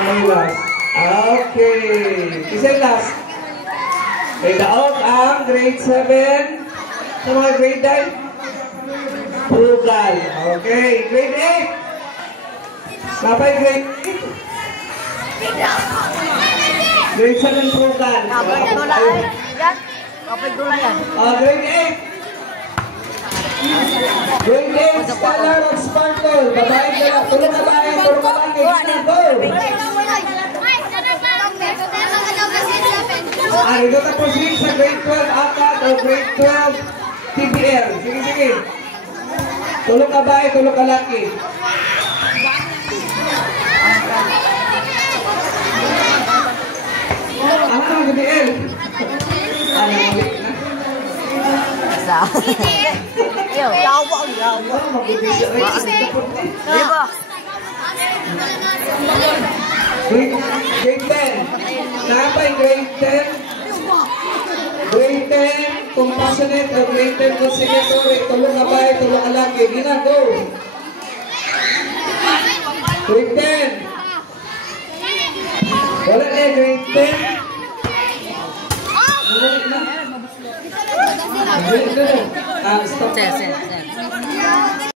may last. Okay. Kisay last. May daog ang grade 7. Sa mga grade 9? Frugal. Okay. Grade 8. Napay grade 8? Grade 7 frugal. Kapag dula yan. Grade 8. Grade 8, Stellar of Sparkle. Babae ka lang. Tulong babae. Tulong babae. Go! Ito tapos rin sa grade 12 ACAD o grade 12 TBL. Sige, sige. Tulong babae, tulong kalaki. Ano, TBL? Ano, ulit na? Yo, yawa. Diba? Grade 10. Napay grade 10. Grade 10, compassionate o grade 10 conciliatory. Tulong babae, tulong lalaki. Gina, go. Grade 10. Wala na grade 10. Wala na. Stop.